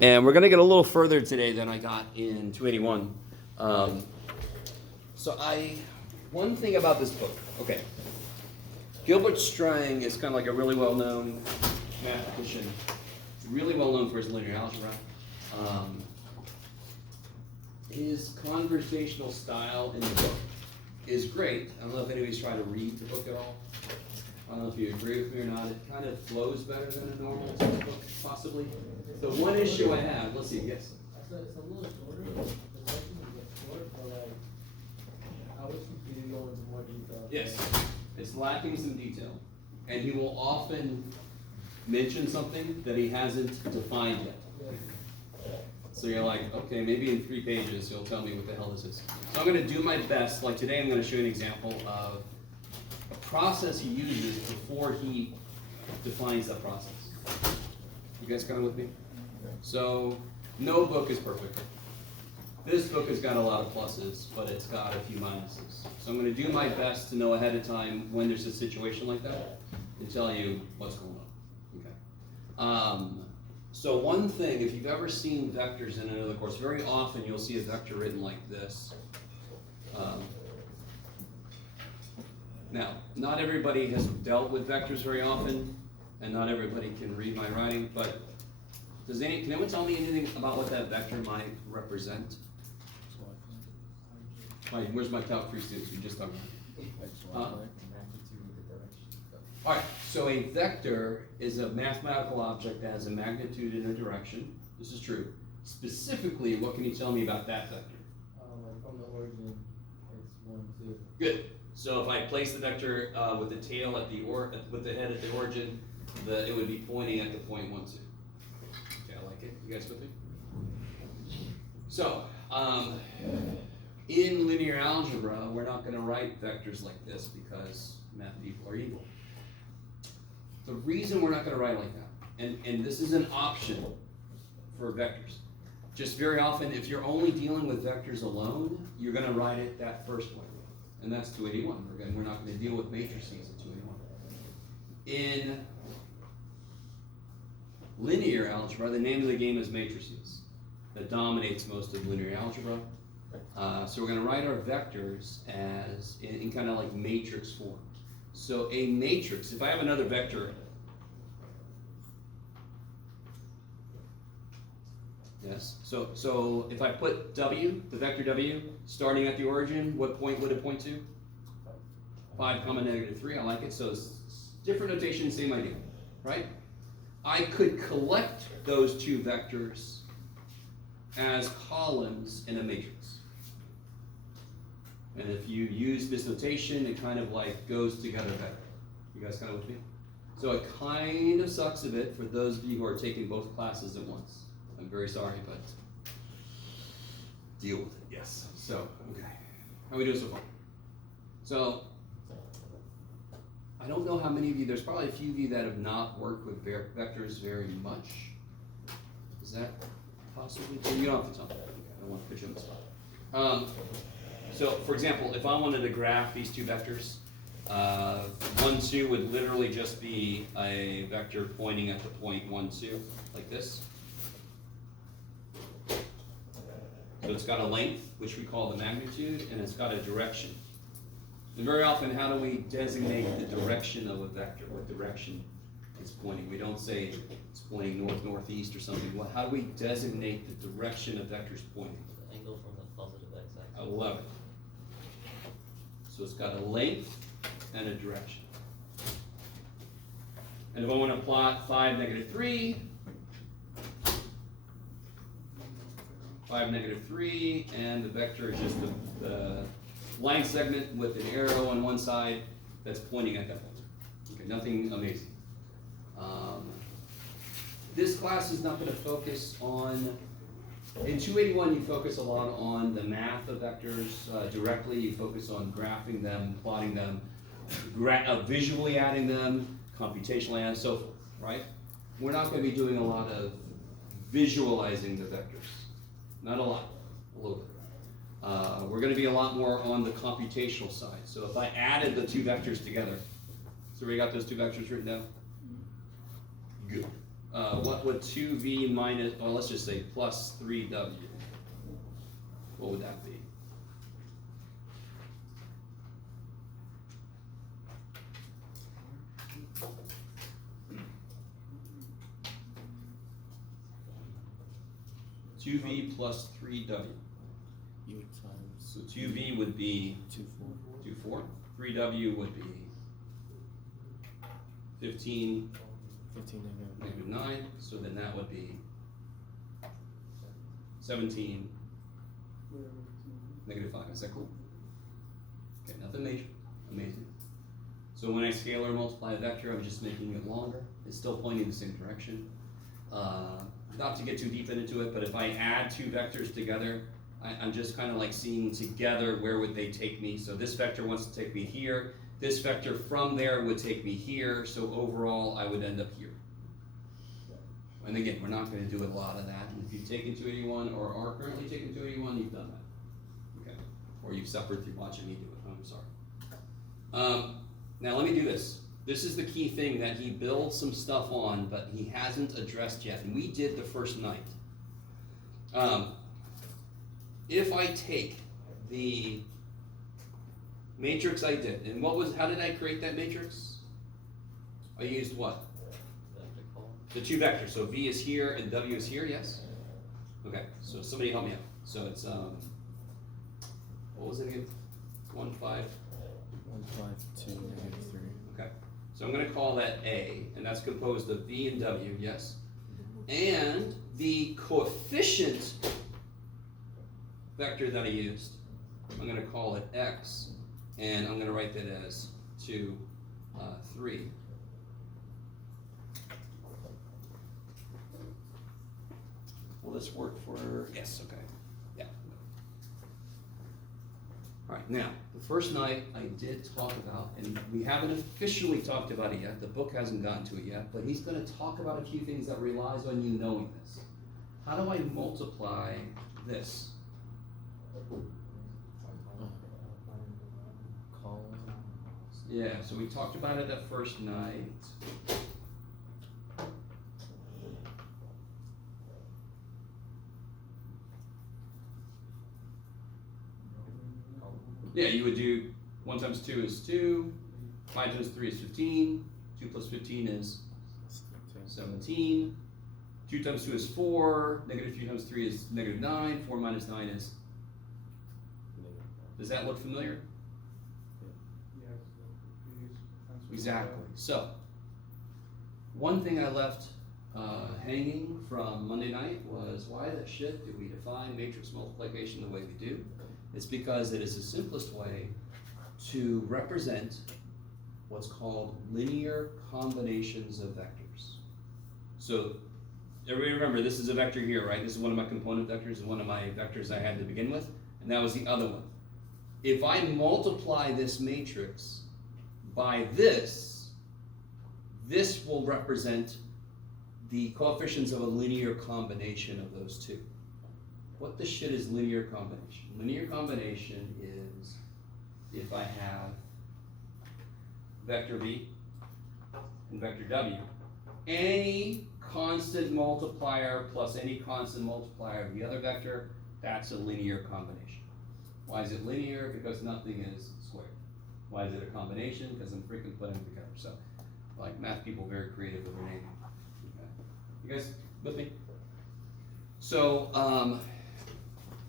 And we're going to get a little further today than I got in 281. One thing about this book, okay. Gilbert Strang is kind of like a really well-known mathematician. Really well-known for his linear algebra. His conversational style in the book is great. I don't know if anybody's tried to read the book at all. I don't know if you agree with me or not. It kind of flows better than a normal book, possibly. The one issue I have, let's see, yes? It's a little shorter. The section is short, but like, I wish you could go into more detail. Yes, it's lacking some detail. And he will often mention something that he hasn't defined yet. So you're like, okay, maybe in 3 pages he'll tell me what the hell this is. So I'm going to do my best. Like today I'm going to show you an example of a process he uses before he defines that process. You guys kind of with me? So no book is perfect. This book has got a lot of pluses, but it's got a few minuses. So I'm going to do my best to know ahead of time when there's a situation like that and tell you what's going on. Okay. So one thing, if you've ever seen vectors in another course, very often you'll see a vector written like this. Now, not everybody has dealt with vectors very often, and not everybody can read my writing, but can anyone tell me anything about what that vector might represent? Where's my top 3 students? We just talked about it. All right, so a vector is a mathematical object that has a magnitude and a direction. This is true. Specifically, what can you tell me about that vector? Like from the origin, it's 1, 2. Good. So if I place the vector with the tail at with the head at the origin, it would be pointing at the point 1, 2. Okay, I like it. You guys with me? So, in linear algebra, we're not going to write vectors like this because math people are evil. The reason we're not going to write like that, and this is an option for vectors. Just very often, if you're only dealing with vectors alone, you're going to write it that first way. And that's 281. We're not going to deal with matrices at 281. In linear algebra, the name of the game is matrices. That dominates most of linear algebra. So we're going to write our vectors as in kind of like matrix form. So a matrix, if I have another vector, yes, so if I put W, the vector W, starting at the origin, what point would it point to? 5, -3, I like it. So it's different notation, same idea, right? I could collect those 2 vectors as columns in a matrix. And if you use this notation, it kind of like goes together better. You guys kind of with me? So it kind of sucks a bit for those of you who are taking both classes at once. I'm very sorry, but deal with it, yes. So, okay. How are we doing so far? So, I don't know how many of you, there's probably a few of you that have not worked with vectors very much. Is that possibly true? You don't have to tell me. Okay, I don't want to put you on the spot. So, for example, if I wanted to graph these 2 vectors, 1, 2 would literally just be a vector pointing at the point 1, 2, like this. So it's got a length, which we call the magnitude, and it's got a direction. And very often, how do we designate the direction of a vector, what direction it's pointing? We don't say it's pointing north, northeast, or something. How do we designate the direction a vector's pointing? The angle from the positive x-axis. I love it. So it's got a length and a direction. And if I want to plot 5, -3, 5, -3, and the vector is just the line segment with an arrow on one side that's pointing at that point. Okay, nothing amazing. This class is not going to focus on, in 281 you focus a lot on the math of vectors directly, you focus on graphing them, plotting them, visually adding them, computationally and so forth, right? We're not going to be doing a lot of visualizing the vectors. Not a lot, a little bit. We're going to be a lot more on the computational side. So if I added the 2 vectors together, so we got those 2 vectors written down? Good. what would 2v minus, well, let's just say plus 3w, what would that be? Two v plus 3w. U times So 2v would be 2, 4. 2, 4. 3w would be 15 15 negative 9. So then that would be 17 negative 5. Is that cool? Okay, nothing major. Amazing. So when I scalar multiply a vector, I'm just making it longer. It's still pointing the same direction. Not to get too deep into it, but if I add two vectors together, I'm just kind of like seeing together where would they take me. So this vector wants to take me here. This vector from there would take me here. So overall, I would end up here. And again, we're not going to do a lot of that. And if you've taken 281 or are currently taking 281, you've done that. Okay. Or you've suffered through watching me do it. I'm sorry. Now let me do this. This is the key thing that he builds some stuff on, but he hasn't addressed yet. And we did the first night. If I take the matrix I did, and how did I create that matrix? I used what? Vector column. The two vectors. So V is here and W is here, yes? Okay, so somebody help me out. So it's, what was it again? 1, 5. 1, 5, 2, negative 3. Okay, so I'm going to call that A, and that's composed of V and W, yes? And the coefficient vector that I used, I'm going to call it X, and I'm going to write that as 2, 3. Will this work for, yes, okay, yeah. All right, now, the first night I did talk about, and we haven't officially talked about it yet, the book hasn't gotten to it yet, but he's going to talk about a few things that relies on you knowing this. How do I multiply this? Column. Yeah, so we talked about it that first night. Yeah, you would do 1 times 2 is 2, 5 times 3 is 15, 2 plus 15 is 17, 2 times 2 is 4, negative 2 times 3 is negative 9, 4 minus 9 is, does that look familiar? Exactly. So, one thing I left hanging from Monday night was, why the shit do we define matrix multiplication the way we do? It's because it is the simplest way to represent what's called linear combinations of vectors. So, everybody remember, this is a vector here, right? This is one of my component vectors, and one of my vectors I had to begin with, and that was the other one. If I multiply this matrix by this will represent the coefficients of a linear combination of those two. What the shit is linear combination? Linear combination is if I have vector V and vector W, any constant multiplier plus any constant multiplier of the other vector, that's a linear combination. Why is it linear? Because nothing is squared. Why is it a combination? Because I'm freaking putting them together. So, like math people, very creative with their naming. Okay. You guys with me? So,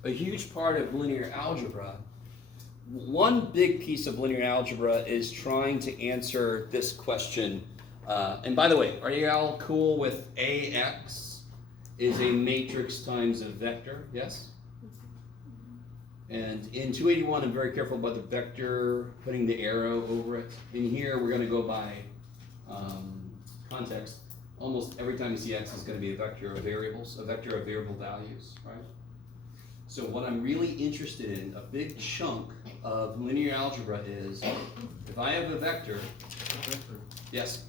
a huge part of linear algebra, one big piece of linear algebra is trying to answer this question. And by the way, are you all cool with AX is a matrix times a vector? Yes? And in 281, I'm very careful about the vector, putting the arrow over it. In here, we're going to go by context. Almost every time you see X is going to be a vector of variables, a vector of variable values, right? So what I'm really interested in, a big chunk of linear algebra is, if I have a vector, yes,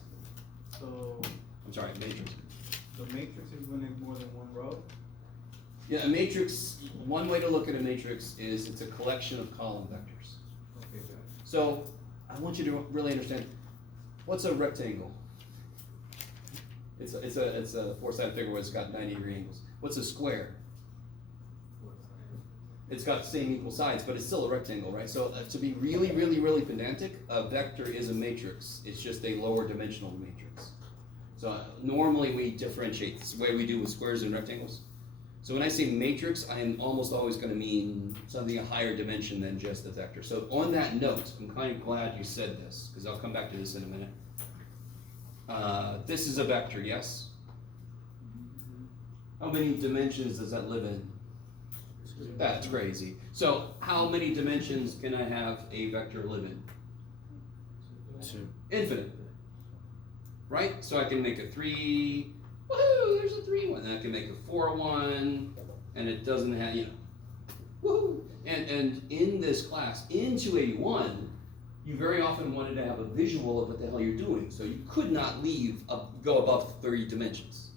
So I'm sorry, matrix. the matrix is when it's more than one row? Yeah, a matrix, one way to look at a matrix is it's a collection of column vectors. Okay, got it. So I want you to really understand, what's a rectangle? It's a four-sided figure where it's got 90-degree angles. What's a square? It's got the same equal sides, but it's still a rectangle, right? So to be really, really, really pedantic, a vector is a matrix. It's just a lower dimensional matrix. So normally we differentiate. This is the way we do with squares and rectangles. So when I say matrix, I am almost always going to mean something a higher dimension than just a vector. So on that note, I'm kind of glad you said this, because I'll come back to this in a minute. This is a vector, yes? How many dimensions does that live in? That's crazy. So how many dimensions can I have a vector live in? 2. Infinite. Right? So I can make a 3, woohoo, there's a 3 one. And I can make a 4 one, and it doesn't have, woohoo. And in this class, in 281, you very often wanted to have a visual of what the hell you're doing. So you could not go above 30 dimensions.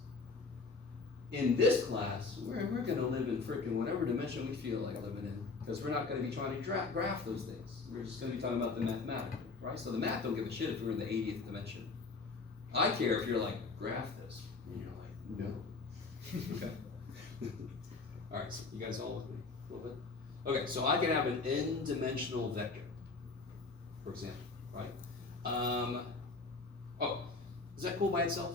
In this class, we're going to live in frickin' whatever dimension we feel like living in, because we're not going to be trying to graph those things. We're just going to be talking about the mathematical, right? So the math don't give a shit if you're in the 80th dimension. I care if you're like, graph this, and you're like, no. Okay. All right, so you guys all with me a little bit? Okay, so I can have an n-dimensional vector, for example, right? Oh, is that cool by itself?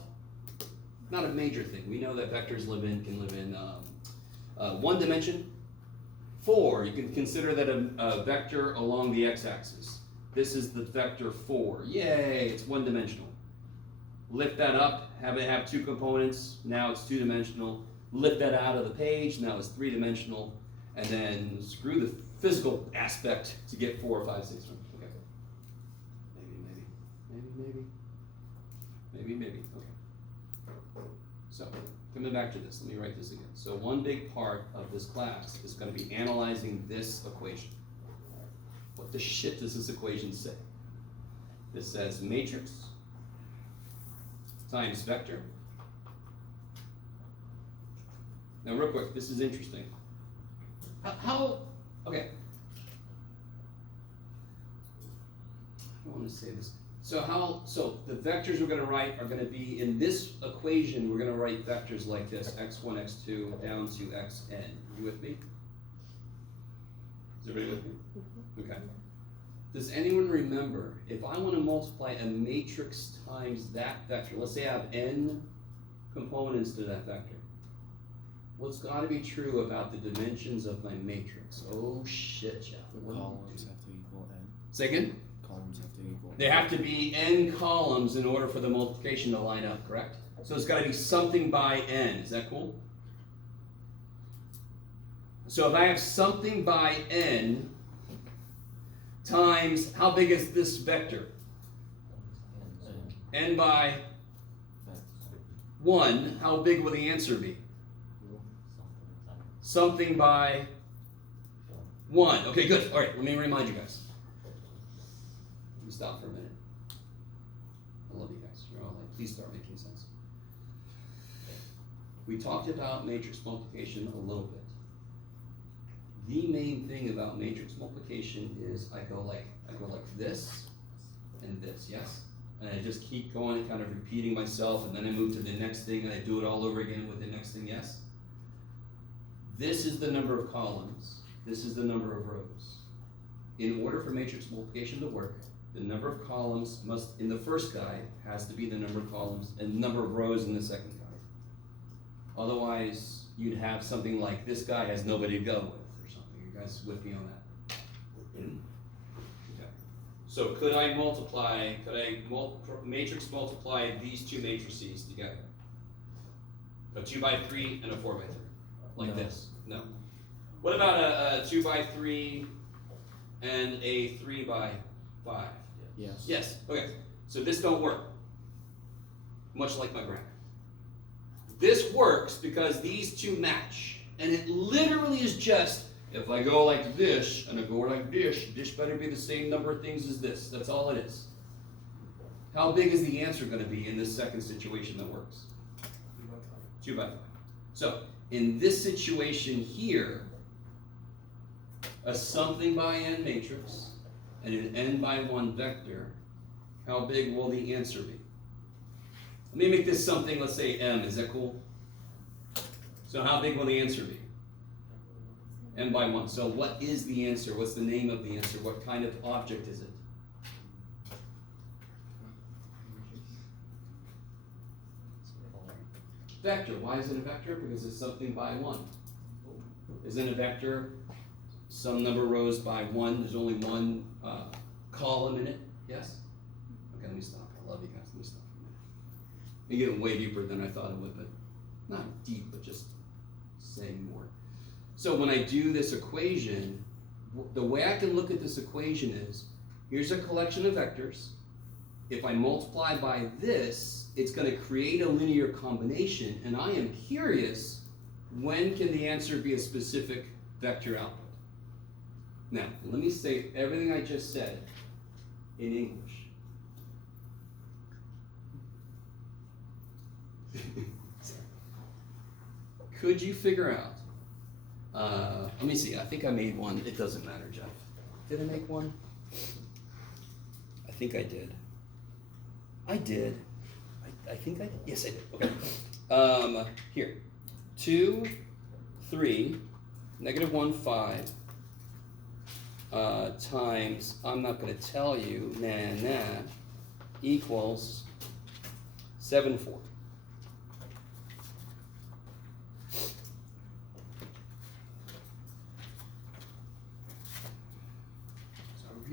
Not a major thing. We know that vectors can live in 1 dimension. 4, you can consider that a vector along the x-axis. This is the vector 4. Yay, it's 1 dimensional. Lift that up, have it have 2 components. Now it's 2 dimensional. Lift that out of the page. Now it's 3 dimensional. And then screw the physical aspect to get 4, 5, 6. Okay. Maybe. Okay. So, coming back to this, let me write this again. So one big part of this class is going to be analyzing this equation. What the shit does this equation say? This says matrix times vector. Now real quick, this is interesting. Okay. I don't want to say this. So the vectors we're going to write are going to be, in this equation, we're going to write vectors like this, x1, x2, down to xn. You with me? Is everybody with me? Okay. Does anyone remember, if I want to multiply a matrix times that vector, let's say I have n components to that vector, what's got to be true about the dimensions of my matrix? Oh shit, Jeff. The columns have to equal n. Say again? Columns have to equal. They have to be n columns in order for the multiplication to line up, correct? So it's got to be something by n. Is that cool? So if I have something by n times, how big is this vector? N by 1, how big will the answer be? Something by 1. Okay, good. All right, let me remind you guys. Let me stop for a minute. I love you guys. You're all like, please start making sense. We talked about matrix multiplication a little bit. The main thing about matrix multiplication is I go like this and this, yes? And I just keep going and kind of repeating myself, and then I move to the next thing and I do it all over again with the next thing, yes? This is the number of columns. This is the number of rows. In order for matrix multiplication to work, the number of columns must, in the first guy, has to be the number of columns, and the number of rows in the second guy. Otherwise, you'd have something like this guy has nobody to go with, or something. You guys with me on that? Okay. So could I matrix multiply these two matrices together? A 2 by 3 and a 4 by 3, like No. this? No. What about a 2 by 3 and a 3 by 5? Yes. Yes. Okay. So this don't work. Much like my graph. This works because these two match, and it literally is just, if I go like this and I go like this better be the same number of things as this. That's all it is. How big is the answer going to be in this second situation that works? 2 by 5. So in this situation here, a something by n matrix and an n by 1 vector, how big will the answer be? Let me make this something, let's say M, is that cool? So how big will the answer be? M by 1. So what is the answer? What's the name of the answer? What kind of object is it? Vector. Why is it a vector? Because it's something by 1. Isn't a vector some number of rows by 1? There's only one column in it. Yes? Okay, let me stop. I love you guys. Let me stop. I'm getting way deeper than I thought it would, but not deep, but just saying more. So when I do this equation, the way I can look at this equation is, here's a collection of vectors. If I multiply by this, it's going to create a linear combination, and I am curious, when can the answer be a specific vector output? Now, let me say everything I just said in English. Could you figure out, let me see, I think I made one. It doesn't matter, Jeff. Did I make one? I think I did. I did. I think I did. Yes, I did. Okay. Here. 2, 3, -1, 5, times, I'm not going to tell you, equals 7, 4. I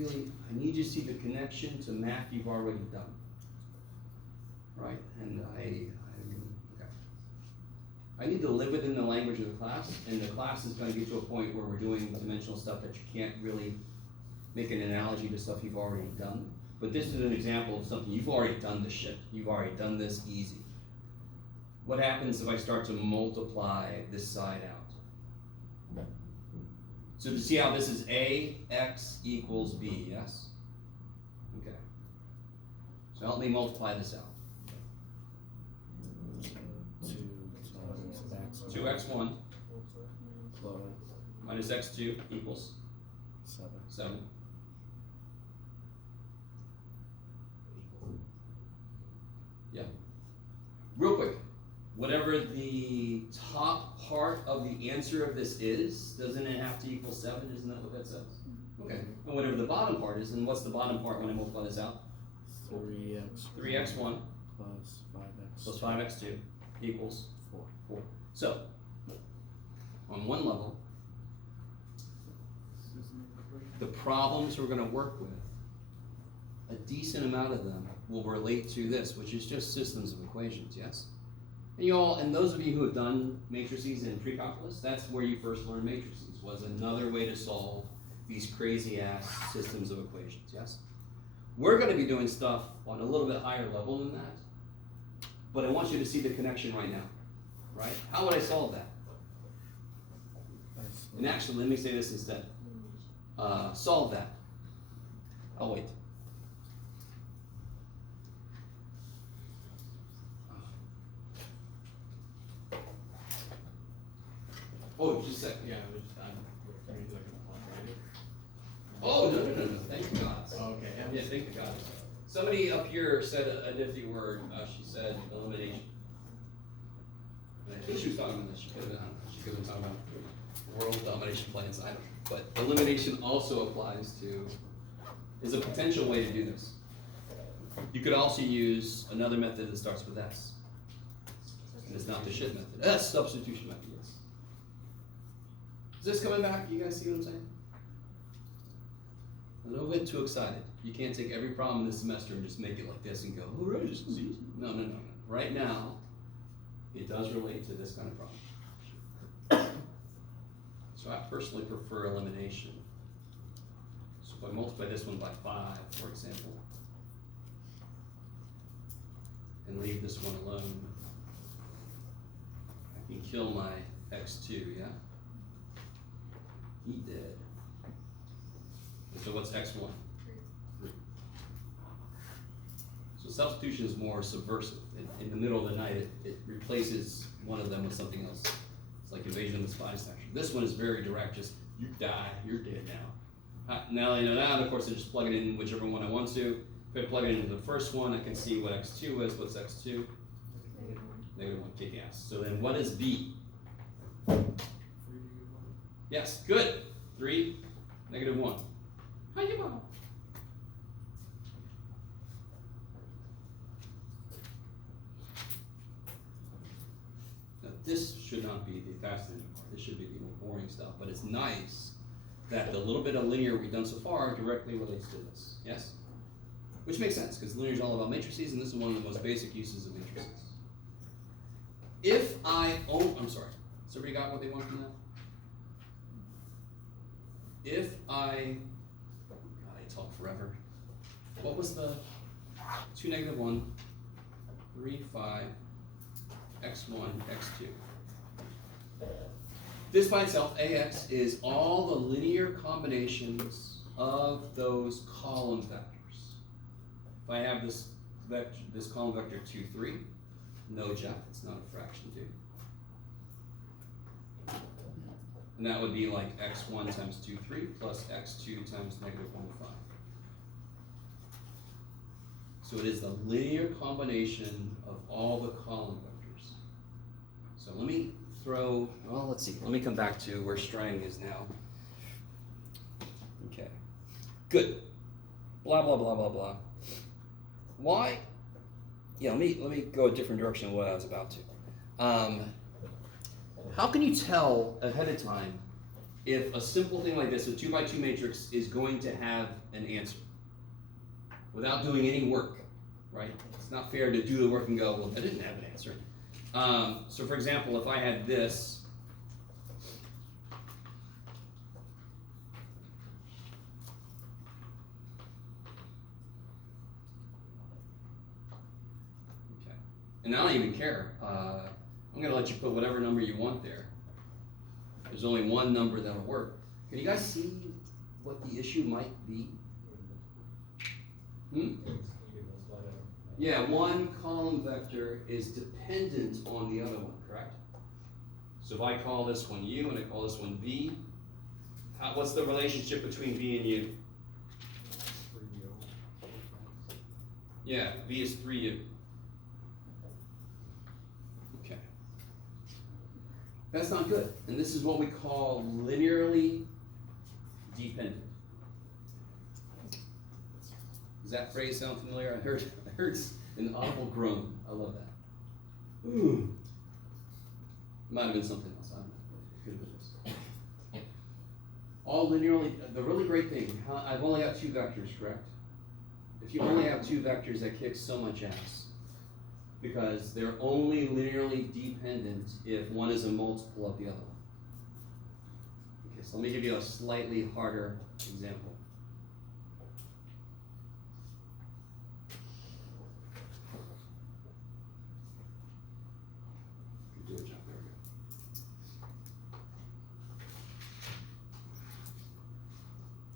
need you to see the connection to math you've already done. Right? And okay. I need to live within the language of the class, and the class is going to get to a point where we're doing dimensional stuff that you can't really make an analogy to stuff you've already done. But this is an example of something you've already done this shit. You've already done this easy. What happens if I start to multiply this side out? So to see how this is AX equals B, yes? Okay. So help me multiply this out. 2 times x 2x1 plus minus x2 equals 7. 7. Yeah. Real quick, whatever the top part of the answer of this is, doesn't it have to equal 7? Isn't that what that says? Okay. And whatever the bottom part is, and what's the bottom part when I multiply this out? 3x1 plus 5x plus 5x2 equals 4. 4. So, on one level, the problems we're going to work with, a decent amount of them will relate to this, which is just systems of equations, yes? And you all, and those of you who have done matrices in pre-calculus, that's where you first learned matrices, was another way to solve these crazy ass systems of equations, yes? We're going to be doing stuff on a little bit higher level than that, but I want you to see the connection right now, right? How would I solve that? And actually, let me say this instead. Solve that. I'll wait. Oh, just a second. Yeah, we're just done. We're looking at Oh, no. Thank you, God. Okay, yeah. Yeah, thank you, God. Somebody up here said a nifty word. She said elimination. And I think she was talking about this. She could have been talking about world domination plans. I don't know. But elimination also applies to, is a potential way to do this. You could also use another method that starts with S. And it's not the shit method. S, substitution method, yes. Is this coming back? You guys see what I'm saying? Don't get too excited. You can't take every problem this semester and just make it like this and go, oh, right, this is easy. No. Right now, it does relate to this kind of problem. So I personally prefer elimination. So if I multiply this one by 5, for example, and leave this one alone, I can kill my x2, yeah? He did. So what's x1? 3. So substitution is more subversive. In the middle of the night, it replaces one of them with something else. It's like Invasion of the Spies section. This one is very direct, just, you die, you're dead now. Now I know that, and of course I just plug it in whichever one I want to. If I plug it into the first one, I can see what x2 is, what's x2. negative 1, kick ass. So then what is B? 3, 1. Yes, good. 3, negative 1. How you doing? Now, this should not be the fascinating part. This should be the more boring stuff. But it's nice that the little bit of linear we've done so far directly relates to this. Yes? Which makes sense, because linear is all about matrices, and this is one of the most basic uses of matrices. If I own, I'm sorry, somebody got what they want from that? If I, God, I talk forever. What was the 2, negative 1, 3, 5, x1, x2? This by itself, ax, is all the linear combinations of those column vectors. If I have this vector, this column vector 2, 3, no Jeff, it's not a fraction 2. And that would be like x1 times 2, 3 plus x2 times negative 1, 5. So it is the linear combination of all the column vectors. So let me throw, well, let's see. Let me come back to where string is now. Okay. Good. Blah, blah, blah, blah, blah. Why? Yeah, let me go a different direction than what I was about to. How can you tell ahead of time if a simple thing like this, a 2 by 2 matrix, is going to have an answer without doing any work, right? It's not fair to do the work and go, well, that didn't have an answer. So for example, if I had this, okay, and I don't even care. I'm gonna let you put whatever number you want there. There's only one number that'll work. Can you guys see what the issue might be? Yeah, one column vector is dependent on the other one, correct? So if I call this one U and I call this one V, what's the relationship between V and U? 3, Yeah, V is 3U. Okay. That's not good. And this is what we call linearly dependent. Does that phrase sound familiar? I heard an audible groan. I love that. Ooh. Might have been something else. I don't know. It could have been this. All linearly, the really great thing, I've only got 2 vectors, correct? If you only have 2 vectors, that kicks so much ass. Because they're only linearly dependent if one is a multiple of the other one. Okay, so let me give you a slightly harder example. Do a jump, there we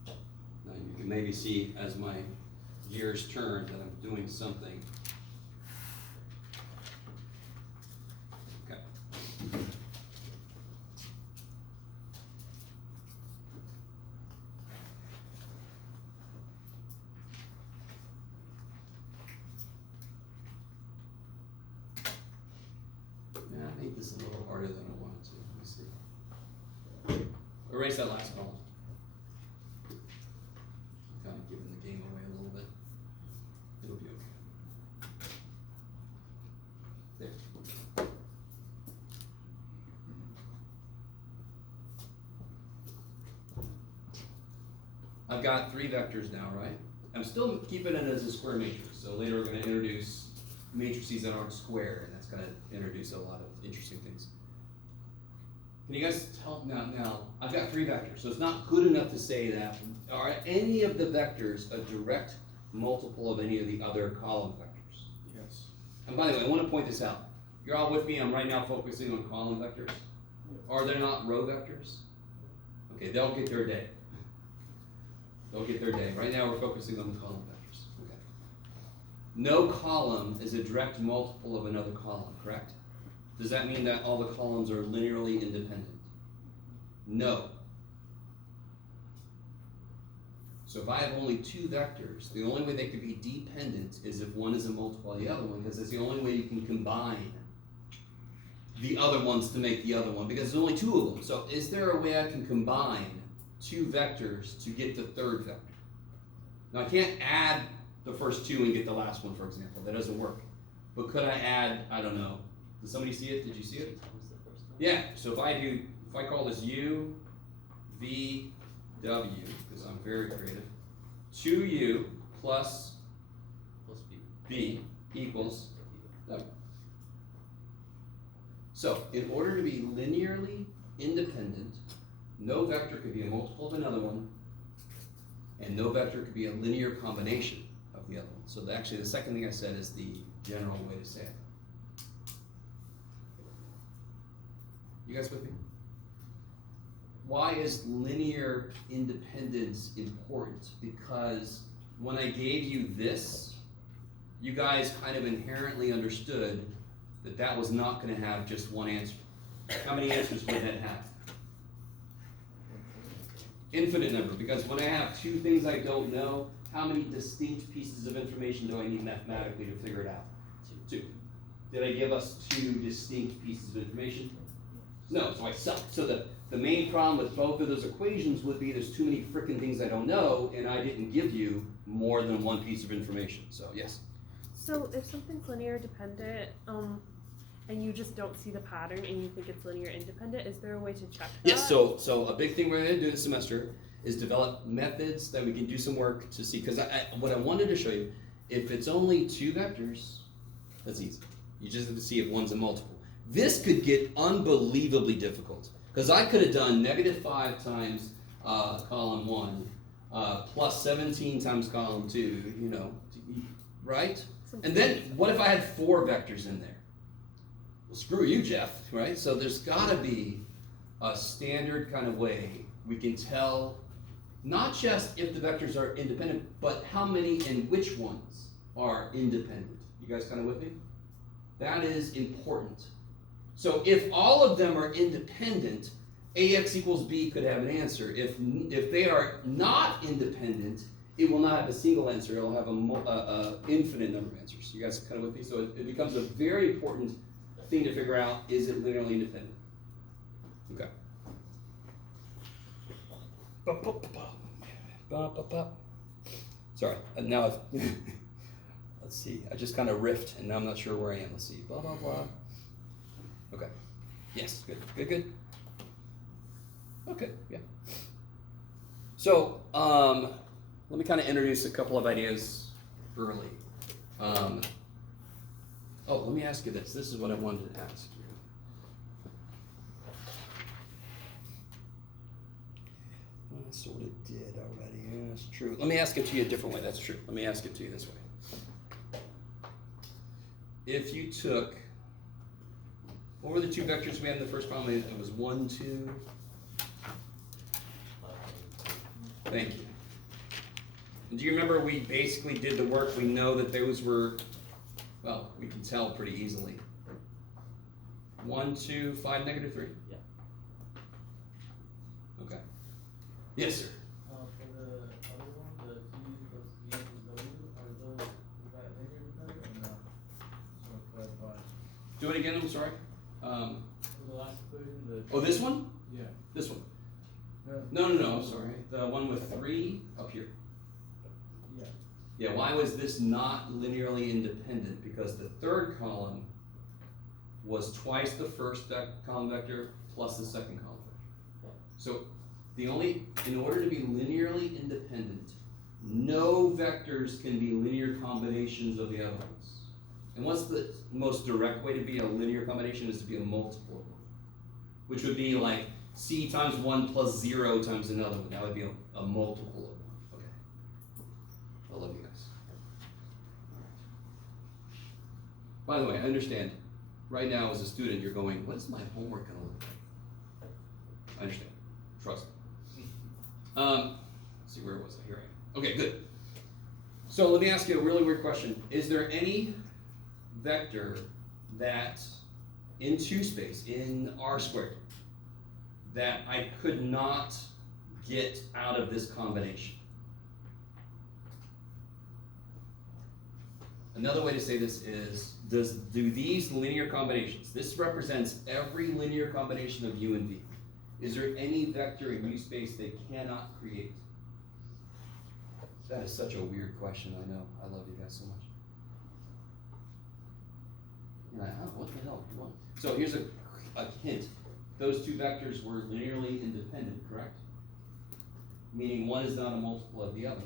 go. Now you can maybe see as my gears turn that I'm doing something. Okay. Yeah, I made this a little harder than I wanted to. Let me see. Erase that last column. Kind of giving the game away a little bit. It'll be okay. There. I've got 3 vectors now, right? I'm still keeping it as a square matrix. So later we're going to introduce matrices that aren't square, and that's going to introduce a lot of interesting things. Can you guys tell now? I've got 3 vectors, so it's not good enough to say that are any of the vectors a direct multiple of any of the other column vectors. Yes. And by the way, I want to point this out. You're all with me. I'm right now focusing on column vectors. Are there not row vectors? Okay, they'll get their day. They'll get their day. Right now we're focusing on the column vectors. Okay. No column is a direct multiple of another column, correct? Does that mean that all the columns are linearly independent? No. So if I have only 2 vectors, the only way they could be dependent is if one is a multiple of the other one, because it's the only way you can combine the other ones to make the other one, because there's only two of them. So is there a way I can combine two vectors to get the third vector? Now I can't add the first two and get the last one, for example. That doesn't work. But could I add, I don't know, did somebody see it? Did you see it? Times the first one. Yeah, so if I call this U, V, W, because I'm very creative, 2U plus Plus B. V equals W. So, in order to be linearly independent, no vector could be a multiple of another one, and no vector could be a linear combination of the other one. So actually, the second thing I said is the general way to say it. You guys with me? Why is linear independence important? Because when I gave you this, you guys kind of inherently understood that that was not going to have just one answer. How many answers would that have? Infinite number, because when I have two things I don't know, how many distinct pieces of information do I need mathematically to figure it out? Two. Did I give us two distinct pieces of information? No, so I suck. So the main problem with both of those equations would be there's too many freaking things I don't know, and I didn't give you more than one piece of information. So yes. So if something's linear dependent, and you just don't see the pattern and you think it's linear independent, is there a way to check that? Yes, so a big thing we're gonna do this semester is develop methods that we can do some work to see, because what I wanted to show you, if it's only two vectors, that's easy. You just have to see if one's a multiple. This could get unbelievably difficult, because I could have done -5 times column 1, plus 17 times column 2, you know, right? And then what if I had 4 vectors in there? Well, screw you, Jeff, right? So there's gotta be a standard kind of way we can tell not just if the vectors are independent, but how many and which ones are independent. You guys kind of with me? That is important. So if all of them are independent, AX equals B could have an answer. If they are not independent, it will not have a single answer. It'll have a infinite number of answers. You guys kind of with me? So it becomes a very important thing to figure out, is it linearly independent? Okay. Sorry, now I've let's see, I just kind of riffed and now I'm not sure where I am. Let's see, blah, blah, blah. Okay, yes, good. Okay, yeah. So, let me kind of introduce a couple of ideas early. Let me ask you this. This is what I wanted to ask you. I sort of did already. Yeah, that's true. Let me ask it to you a different way. That's true. Let me ask it to you this way. If you took, what were the two vectors we had in the first problem? It was 1, 2. Thank you. And do you remember we basically did the work? We know that those were, well, we can tell pretty easily. 1, 2, 5, -3? Yeah. Okay. Yes, sir. For the other one, the T plus V equals W, are those, is that linear independent or not? So clarify. Do it again, I'm sorry. For the last equation, the. Oh, this one? Yeah. This one. No. No, I'm sorry. The one with 3 up here. Yeah. Yeah, why was this not linearly independent? Because the third column was twice the first column vector plus the second column vector. So in order to be linearly independent, no vectors can be linear combinations of the other ones. And what's the most direct way to be a linear combination is to be a multiple of one, which would be like C times 1 plus 0 times another one. That would be a multiple of one. Okay. I love you guys. By the way, I understand. Right now, as a student, you're going, what is my homework going to look like? I understand. Trust me. Let's see, where was I? Here I am. Okay, good. So let me ask you a really weird question. Is there any vector that in 2 space, in R squared, that I could not get out of this combination? Another way to say this is, do these linear combinations, this represents every linear combination of U and V. Is there any vector in U space they cannot create? That is such a weird question, I know. I love you guys so much. You're like, oh, what the hell do you want? So here's a hint. Those two vectors were linearly independent, correct? Meaning one is not a multiple of the other.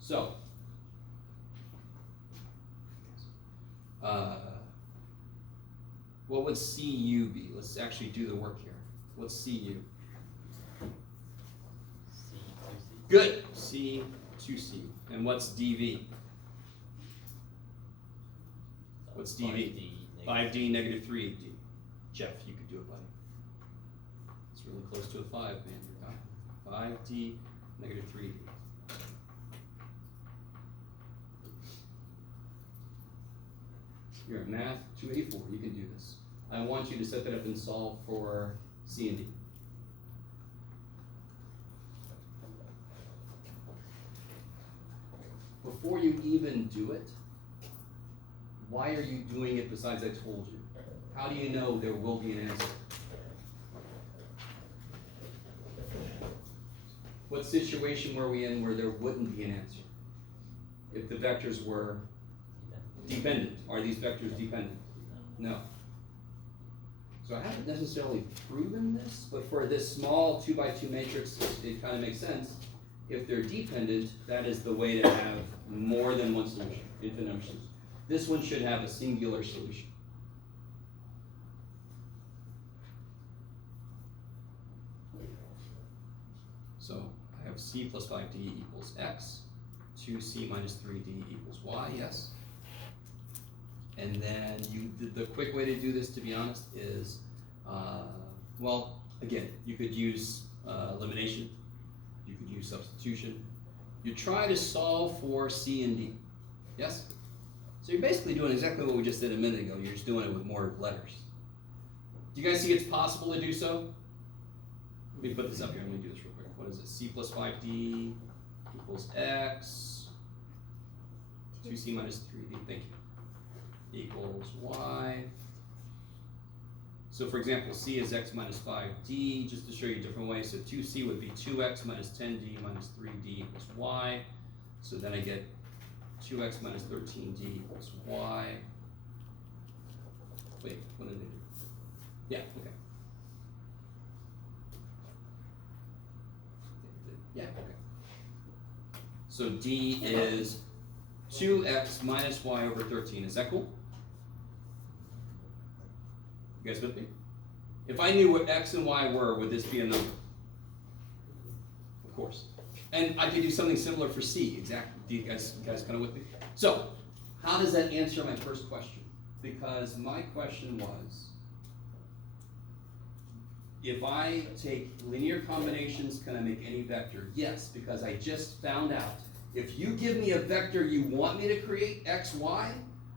So, what would CU be? Let's actually do the work here. What's CU? C, 2C. Good. C, 2C. And what's DV? What's DV? 5D negative 3D. Jeff, you could do it, buddy. It's really close to a 5, man. You're not. 5D negative 3D. You're at Math 284. You can do this. I want you to set that up and solve for C and D. Before you even do it, why are you doing it besides I told you? How do you know there will be an answer? What situation were we in where there wouldn't be an answer? If the vectors were dependent. Are these vectors dependent? No. So I haven't necessarily proven this, but for this small 2x2 matrix, it kind of makes sense. If they're dependent, that is the way to have more than one solution, infinite number of solutions. This one should have a singular solution. So I have C plus 5D equals X, 2C minus 3D equals Y, yes? And then the quick way to do this, to be honest, is, well, again, you could use elimination, you could use substitution. You try to solve for C and D, yes? So you're basically doing exactly what we just did a minute ago, you're just doing it with more letters. Do you guys see it's possible to do so? Let me put this up here, let me do this real quick. What is it? C plus 5D equals X, 2C minus 3D, thank you, equals Y. So for example, C is X minus 5D, just to show you a different way. So 2C would be 2X minus 10D minus 3D equals Y. So then I get 2X minus 13D equals Y. Wait, what did I do? Yeah, okay. Yeah, okay. So D is 2X minus Y over 13. Is that cool? You guys with me? If I knew what X and Y were, would this be a number? Of course. And I could do something similar for C, exactly. Do you guys kind of with me? So, how does that answer my first question? Because my question was, if I take linear combinations, can I make any vector? Yes, because I just found out, if you give me a vector you want me to create, X, Y,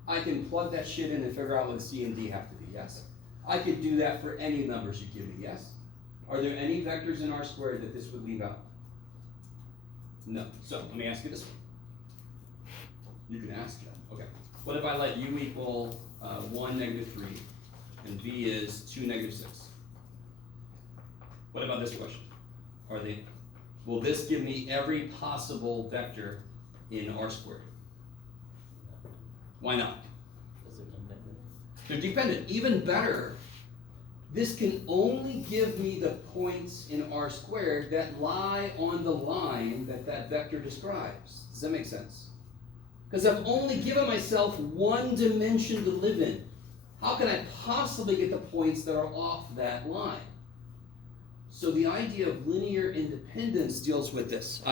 I can plug that shit in and figure out what C and D have to be, yes? I could do that for any numbers you give me, yes? Are there any vectors in R squared that this would leave out? No. So, let me ask you this one. You can ask that, okay. What if I let U equal 1, negative 3, and V is 2, negative 6? What about this question? Will this give me every possible vector in R squared? Why not? Those are dependent. They're dependent. Even better, this can only give me the points in R squared that lie on the line that that vector describes. Does that make sense? Because I've only given myself one dimension to live in. How can I possibly get the points that are off that line? So the idea of linear independence deals with this.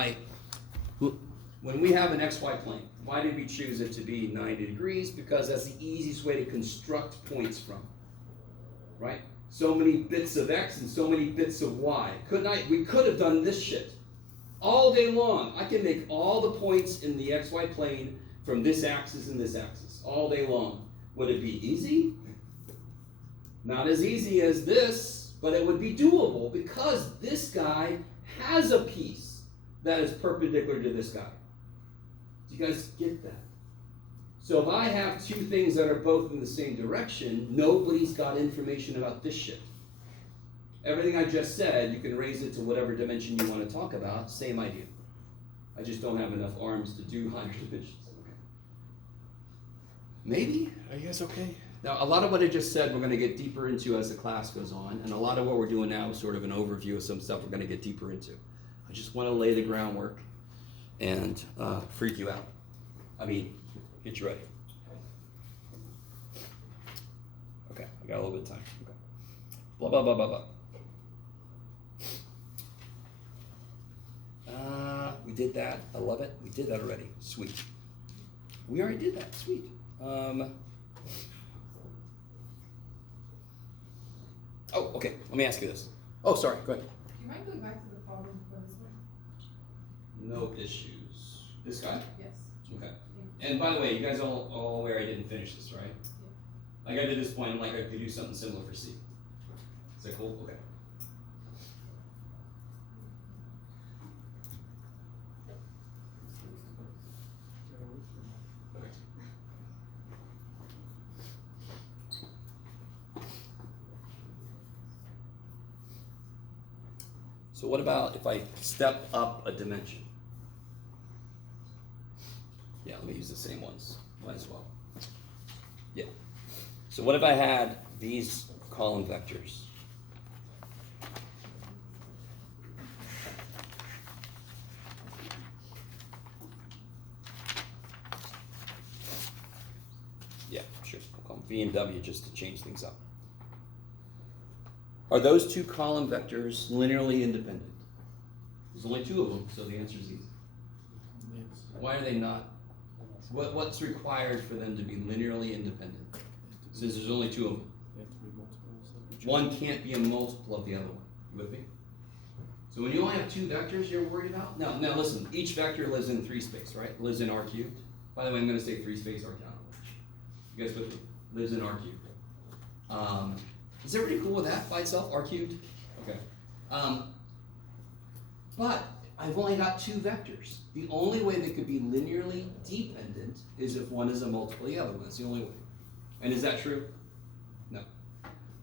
When we have an XY plane, why did we choose it to be 90 degrees? Because that's the easiest way to construct points from, right? So many bits of X and so many bits of Y. We could have done this shit all day long. I can make all the points in the XY plane from this axis and this axis all day long. Would it be easy? Not as easy as this. But it would be doable because this guy has a piece that is perpendicular to this guy. Do you guys get that? So if I have two things that are both in the same direction, nobody's got information about this shit. Everything I just said, you can raise it to whatever dimension you want to talk about, same idea. I just don't have enough arms to do higher dimensions. Okay. Maybe? Are you guys okay? Now, a lot of what I just said, we're going to get deeper into as the class goes on, and a lot of what we're doing now is sort of an overview of some stuff we're going to get deeper into. I just want to lay the groundwork and freak you out. I mean, get you ready. Okay, I got a little bit of time. Okay. Blah, blah, blah, blah, blah. We did that. I love it. We did that already. Sweet. We already did that. Sweet. Oh, okay. Let me ask you this. Oh, sorry. Go ahead. Do you mind going back to the problem for this one? No issues. This guy? Yes. Okay. And by the way, you guys all aware I didn't finish this, right? Like I did this point, I'm like I could do something similar for C. Is that cool? Okay. So what about if I step up a dimension? Yeah, let me use the same ones. Might as well. Yeah. So what if I had these column vectors? Yeah, sure. We'll call them V and W just to change things up. Are those two column vectors linearly independent? There's only two of them, so the answer is easy. Why are they not? What's required for them to be linearly independent? Since there's only two of them. They have to be multiples of each One can't be a multiple of the other one. You with me? So when you only have two vectors you're worried about? Now listen, each vector lives in 3 space, right? Lives in R cubed. By the way, I'm going to say 3 space R countable. You guys with me? Lives in R cubed. Is everybody cool with that by itself? R cubed? Okay. But I've only got 2 vectors. The only way they could be linearly dependent is if one is a multiple of the other one. That's the only way. And is that true? No.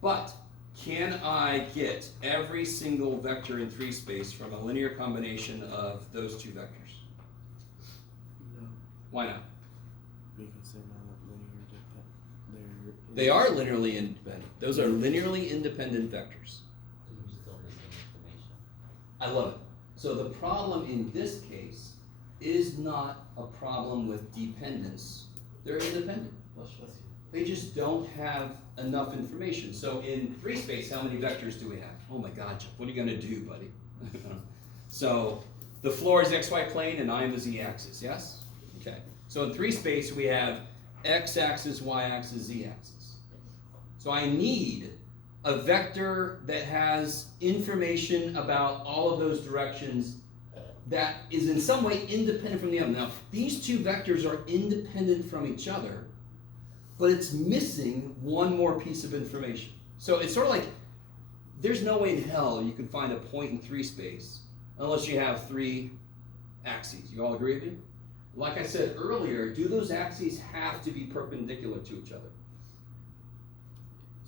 But can I get every single vector in 3 space from a linear combination of those 2 vectors? No, Why not? because they're not linear dependent. They are linearly independent. Those are linearly independent vectors. You're still missing information. I love it. So the problem in this case is not a problem with dependence. They're independent. They just don't have enough information. So in 3 space, how many vectors do we have? Oh my God, Jeff, what are you gonna do, buddy? So the floor is XY plane and I am the Z axis, yes? Okay. So in 3 space, we have X axis, Y axis, Z axis. So I need a vector that has information about all of those directions that is in some way independent from the other. Now, these 2 vectors are independent from each other, but it's missing one more piece of information. So it's sort of like, there's no way in hell you can find a point in 3 space unless you have 3 axes. You all agree with me? Like I said earlier, do those axes have to be perpendicular to each other?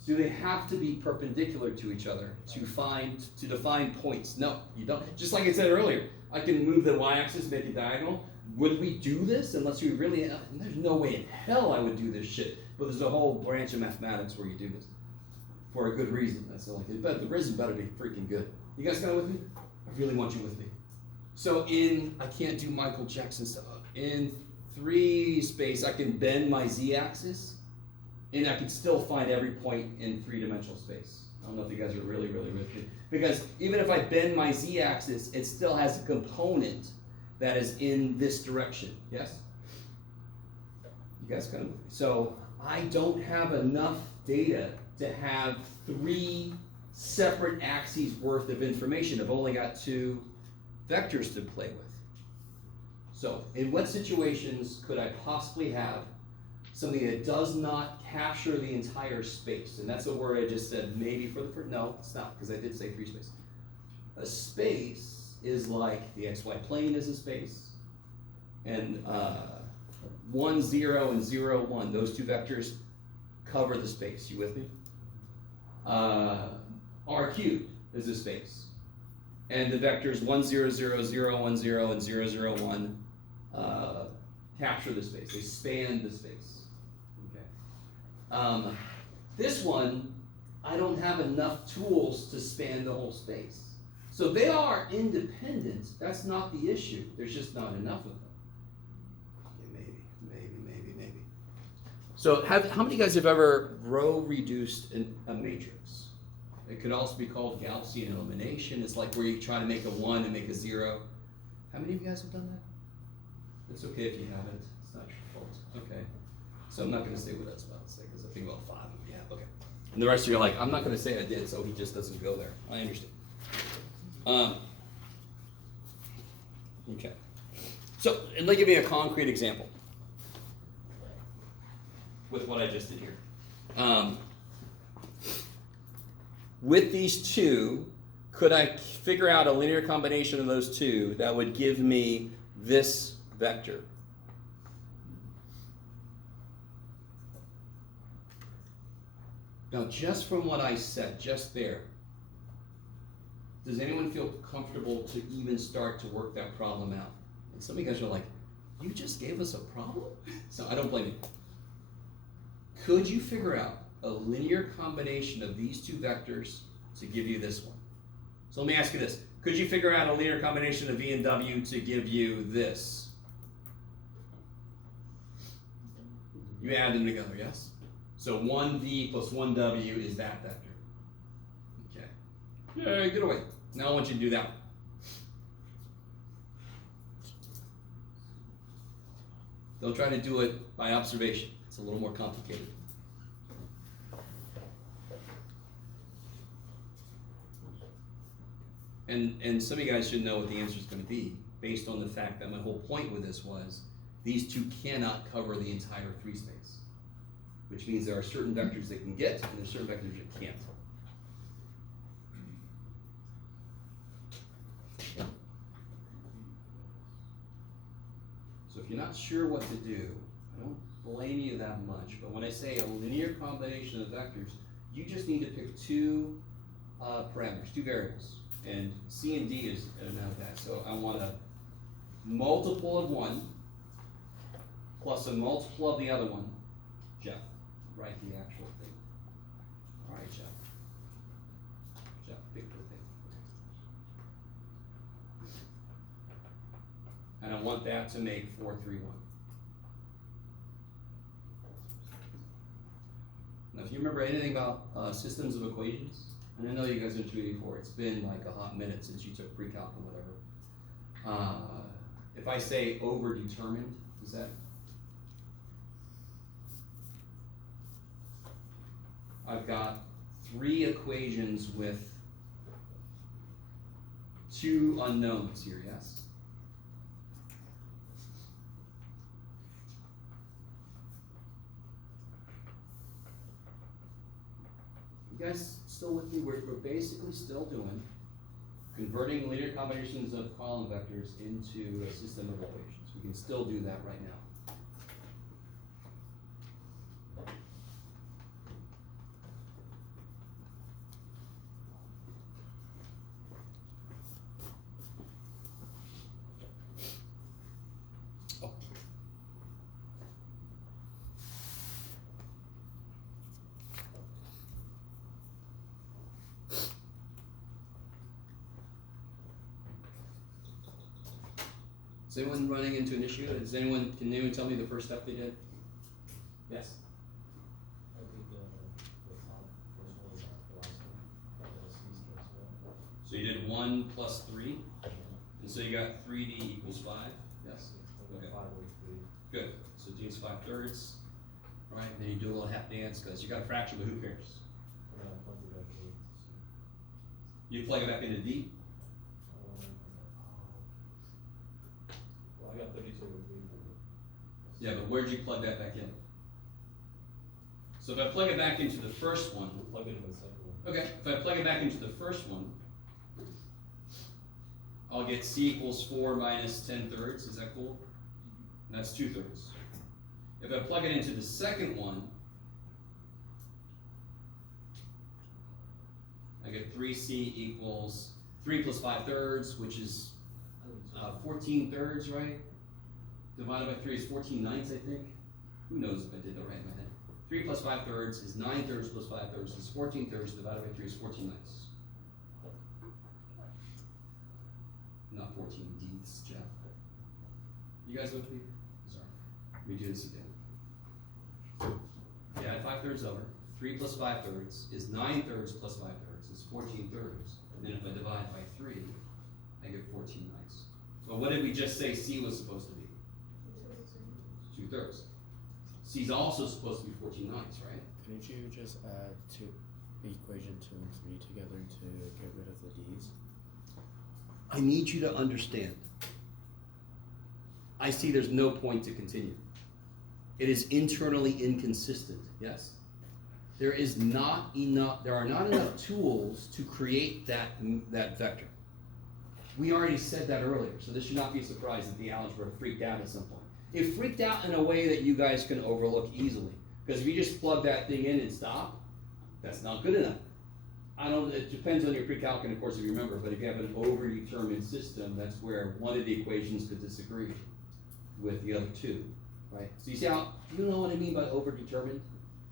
Do they have to be perpendicular to each other to define points? No, you don't. Just like I said earlier, I can move the y-axis, make it diagonal. Would we do this unless we really? There's no way in hell I would do this shit. But there's a whole branch of mathematics where you do this for a good reason. That's like it. But the reason better be freaking good. You guys got it with me? I really want you with me. So I can't do Michael Jackson stuff. In 3 space, I can bend my z-axis. And I can still find every point in 3-dimensional space. I don't know if you guys are really with me. Because even if I bend my z-axis, it still has a component that is in this direction. Yes? You guys kind of. So I don't have enough data to have 3 separate axes worth of information. I've only got 2 vectors to play with. So in what situations could I possibly have something that does not capture the entire space? And that's a word I just said maybe for the first. No, it's not, because I did say 3 space. A space is like the XY plane is a space, and 1, 0, and 0, 1, those two vectors cover the space. You with me? R cubed is a space. And the vectors 1, 0, 0, 0, 1, 0, and 0, 0, 1 capture the space. They span the space. Okay. This one, I don't have enough tools to span the whole space. So they are independent. That's not the issue. There's just not enough of them. Okay, maybe. So how many guys have ever row reduced a matrix? It could also be called Gaussian elimination. It's like where you try to make a 1 and make a 0. How many of you guys have done that? It's okay if you haven't. It's not your fault. Okay. So I'm not going to say what that's about, because I think about 5 of you have. Okay. And the rest of you are like, I'm not going to say I did, so he just doesn't go there. I understand. Okay. So, and let me give you a concrete example with what I just did here. With these two, could I figure out a linear combination of those two that would give me this vector? Now, just from what I said, just there, does anyone feel comfortable to even start to work that problem out? And some of you guys are like, you just gave us a problem? So I don't blame you. Could you figure out a linear combination of these two vectors to give you this one? So let me ask you this. Could you figure out a linear combination of V and W to give you this? You add them together, yes? So 1V plus 1W is that vector. Okay. Yeah, get away. Now I want you to do that one. Don't try to do it by observation. It's a little more complicated. And some of you guys should know what the answer is going to be, based on the fact that my whole point with this was these two cannot cover the entire free space, which means there are certain vectors they can get, and there's certain vectors you can't. So if you're not sure what to do, I don't blame you that much, but when I say a linear combination of vectors, you just need to pick two parameters, two variables. And C and D is about that. So I want a multiple of one plus a multiple of the other one. Jeff, write the actual thing. All right, Jeff. Jeff, pick the thing. And I want that to make 4, 3, 1. Now, if you remember anything about systems of equations, and I know you guys are doing before, it's been like a hot minute since you took pre-calc or whatever. If I say overdetermined, is that? I've got 3 equations with 2 unknowns here, yes? You guys still with me? We're basically still doing converting linear combinations of column vectors into a system of equations. We can still do that right now. Is anyone running into an issue? Can anyone tell me the first step they did? Yes? I think the top first one is the last one. The C's cancel out. So you did 1 plus 3, and so you got 3D equals 5? Yes? Okay. 5 over 3. Good. So D is 5/3. All right, and then you do a little half dance because you got a fraction, but who cares? We're gonna plug it back in. You plug it back into D. Well, I got 32 over 3. Yeah, but where'd you plug that back in? So if I plug it back into the first one, Plug it in the second one. okay, if I plug it back into the first one, I'll get C equals 4 minus 10/3. Is that cool? And that's 2/3. If I plug it into the second one, I get 3c equals 3 plus 5/3, which is 14 thirds, right? Divided by 3 is 14 ninths, I think. Who knows if I did that right in my head? 3 plus 5/3 is 9 thirds plus 5/3 is 14 thirds, divided by 3 is 14 ninths. Not 14 deeths, Jeff. You guys with me? Sorry. Let me do this again. Yeah, add 5/3 over. 3 plus 5/3 is 9 thirds plus 5/3 is 14 thirds. And then if I divide by 3, I get 14 ninths. So what did we just say C was supposed to be? 2 thirds. C is also supposed to be 14 ninths, right? Couldn't you just add equation 2 and 3 together to get rid of the d's? I need you to understand. I see there's no point to continue. It is internally inconsistent, yes? There are not enough tools to create that vector. We already said that earlier, so this should not be a surprise that the algebra freaked out at some point. It freaked out in a way that you guys can overlook easily. Because if you just plug that thing in and stop, that's not good enough. It depends on your pre-calc and of course if you remember, but if you have an overdetermined system, that's where one of the equations could disagree with the other two, right? So you see how, you know what I mean by overdetermined?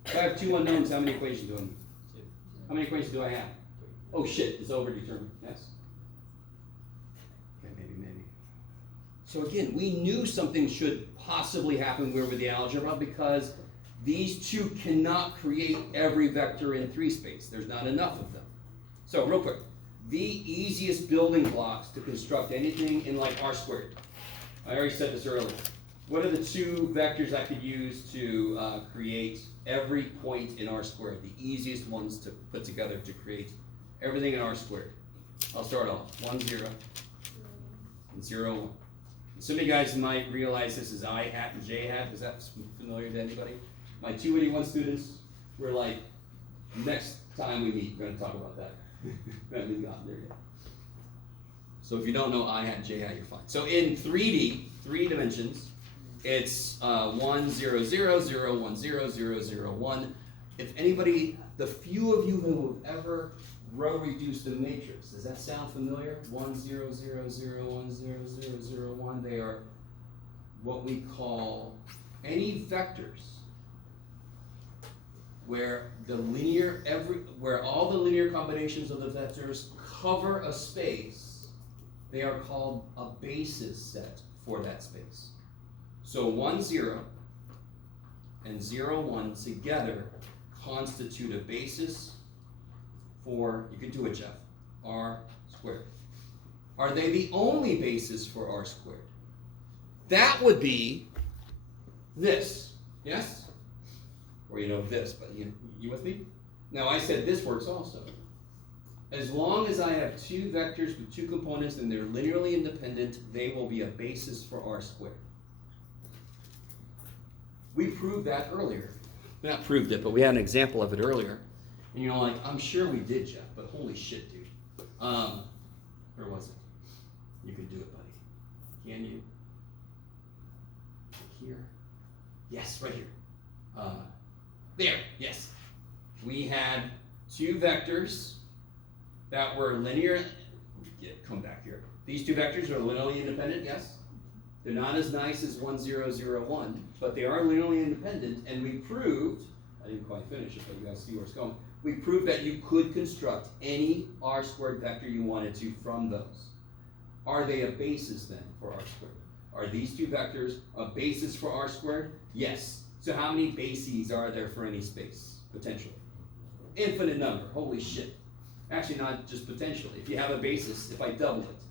If I have 2 unknowns, how many equations do I need? How many equations do I have? Oh shit, it's overdetermined, yes? Okay, maybe. So again, we knew something should possibly happen with the algebra because these two cannot create every vector in 3 space. There's not enough of them. So real quick, the easiest building blocks to construct anything in like R squared. I already said this earlier. What are the 2 vectors I could use to create every point in R squared? The easiest ones to put together to create everything in R squared. I'll start off 1, 0, and 0, 1. Some of you guys might realize this is I hat and J hat. Is that familiar to anybody? My 281 students were like, next time we meet, we're going to talk about that. We haven't even gotten there yet. So if you don't know I hat and J hat, you're fine. So in 3D, 3 dimensions, it's 1, 0, 0, 0, 1, 0, 0, 0, 1. If anybody, the few of you who have ever row reduced a matrix, does that sound familiar? 1, 0, 0, 0, 1, 0, 0, 0, 1. They are what we call any vectors where all the linear combinations of the vectors cover a space. They are called a basis set for that space. So 1, 0 and 0, 1 together constitute a basis for, you can do it, Jeff, R squared. Are they the only basis for R squared? That would be this, yes? Or this, but you with me? Now I said this works also. As long as I have 2 vectors with 2 components and they're linearly independent, they will be a basis for R squared. We proved that earlier. Not proved it, but we had an example of it earlier. And you're like, I'm sure we did, Jeff, but holy shit, dude. Where was it? You can do it, buddy. Can you? Here? Yes, right here. There, yes. We had 2 vectors that were linear. Come back here. These 2 vectors are linearly independent, yes? They're not as nice as 1, 0, 0, 1, but they are linearly independent, and we proved, I didn't quite finish it, but you guys see where it's going. We proved that you could construct any R squared vector you wanted to from those. Are they a basis then for R squared? Are these 2 vectors a basis for R squared? Yes. So how many bases are there for any space, potentially? Infinite number, holy shit. Actually, not just potentially. If you have a basis, if I double it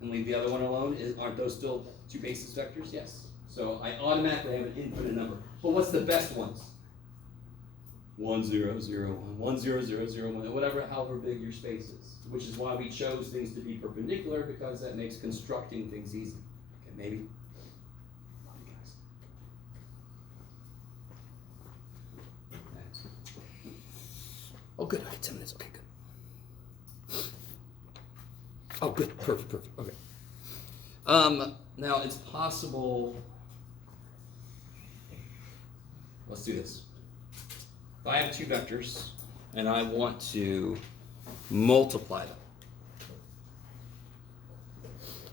and leave the other one alone, aren't those still 2 basis vectors? Yes. So I automatically have an infinite number. But what's the best ones? 1, 0, 0, 1, 1, 0, 0, 0, 1, whatever, however big your space is. Which is why we chose things to be perpendicular, because that makes constructing things easy. Okay, maybe? Love you guys. Next. Oh, good. I have 10 minutes. Okay, good. Oh, good. Perfect. Okay. Now it's possible. let's do this. If I have two vectors and I want to multiply them.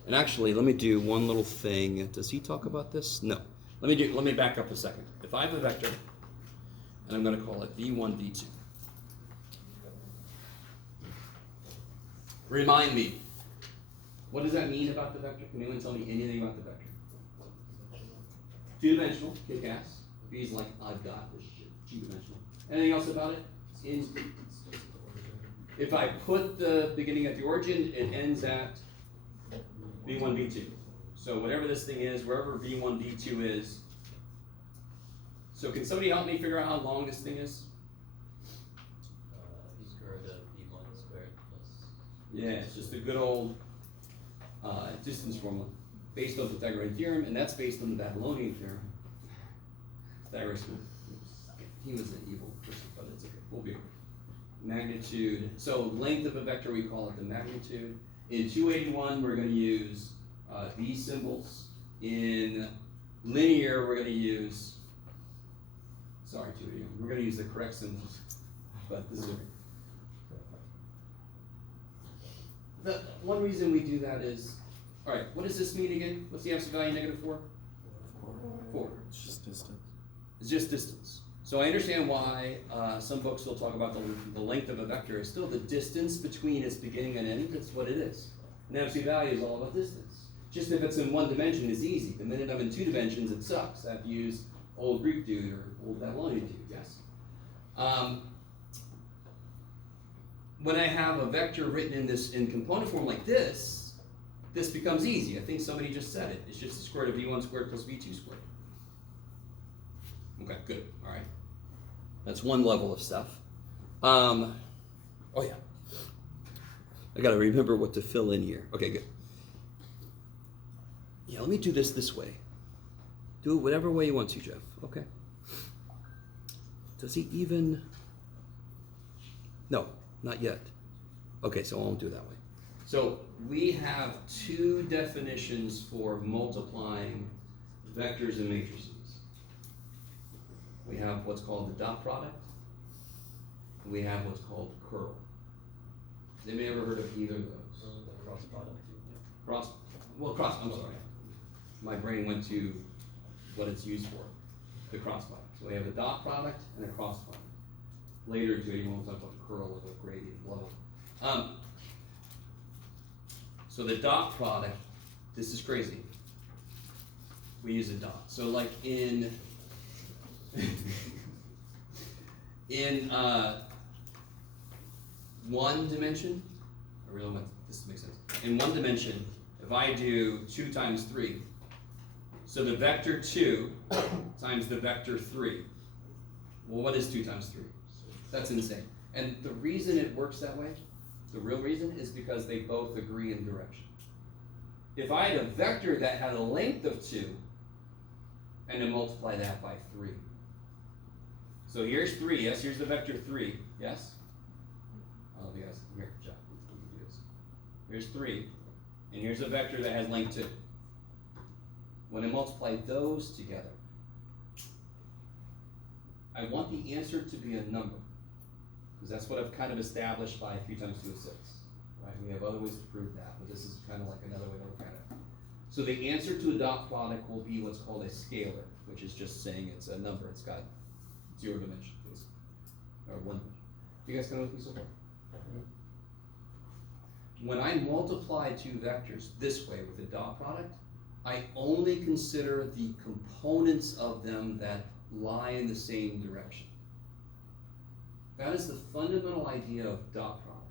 And actually, let me do one little thing. Does he talk about this? No. Let me back up a second. If I have a vector, and I'm going to call it v1, v2. Remind me, what does that mean about the vector? Can anyone tell me anything about the vector? Two-dimensional, kick ass. V is like, I've got this shit. Two-dimensional. Anything else about it? If I put the beginning at the origin, it ends at v1, v2. So whatever this thing is, wherever v1, v2 is. So can somebody help me figure out how long this thing is? E squared of E1 squared plus. Yeah, it's just a good old distance formula based on the Pythagorean theorem, and that's based on the Babylonian theorem. Pythagoras, he was an evil person, but it's okay. We'll be okay. Magnitude. So length of a vector, we call it the magnitude. In 281, we're going to use these symbols. In linear, we're going to use. Sorry, 281. We're going to use the correct symbols, but this is okay. The one reason we do that is, all right, what does this mean again? What's the absolute value negative 4? 4. It's just distance. It's just distance. So I understand why some books will talk about the length of a vector is still the distance between its beginning and end. That's what it is. And absolute value is all about distance. Just if it's in one dimension, it's easy. The minute I'm in two dimensions, it sucks. I have to use old Greek dude or old Babylonian dude, yes? When I have a vector written in component form like this becomes easy. I think somebody just said it. It's just the square root of v1 squared plus v2 squared. Okay, good. All right. That's one level of stuff. Oh yeah. I gotta remember what to fill in here. Okay, good. Yeah, let me do this way. Do it whatever way you want to, Jeff. Okay. Does he even? No, not yet. Okay, so I won't do it that way. So we have two definitions for multiplying vectors and matrices. We have what's called the dot product, and we have what's called curl. Has anybody ever heard of either of those? The cross product. I'm sorry. My brain went to what it's used for, the cross product. So we have a dot product and a cross product. Later today, we'll talk about the curl with a gradient below. So the dot product, this is crazy. We use a dot. So like in one dimension, I really want this to make sense. In one dimension, if I do 2 times 3, so the vector 2 times the vector 3, well, what is 2 times 3? That's insane. And the reason it works that way, the real reason, is because they both agree in direction. If I had a vector that had a length of 2, and then multiply that by 3. So here's 3, yes? Here's the vector 3, yes? I love you guys. Here, Jeff, let me do this. Here's 3, and here's a vector that has length 2. When I multiply those together, I want the answer to be a number, because that's what I've kind of established by 3 times 2 is 6. Right? We have other ways to prove that, but this is kind of like another way to look at it. So the answer to a dot product will be what's called a scalar, which is just saying it's a number. It's got 0 dimension, or 1 dimension. You guys kind of with me so far? When I multiply two vectors this way with a dot product, I only consider the components of them that lie in the same direction. That is the fundamental idea of dot product.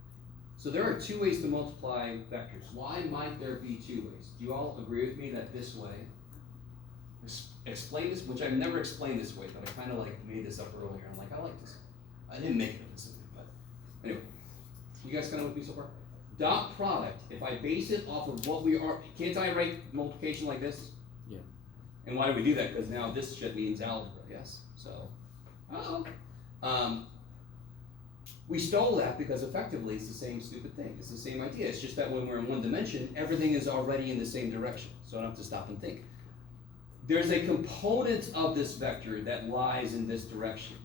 So there are 2 ways to multiply vectors. Why might there be 2 ways? Do you all agree with me that this way, explain this, which I've never explained this way, but I kind of like made this up earlier. I'm like, I like this. I didn't make it up this way, but anyway. You guys kind of with me so far? Dot product, if I base it off of what we are, can't I write multiplication like this? Yeah. And why do we do that? Because now this shit means algebra, yes? So, we stole that because effectively it's the same stupid thing. It's the same idea. It's just that when we're in one dimension, everything is already in the same direction. So I don't have to stop and think. there's a component of this vector that lies in this direction.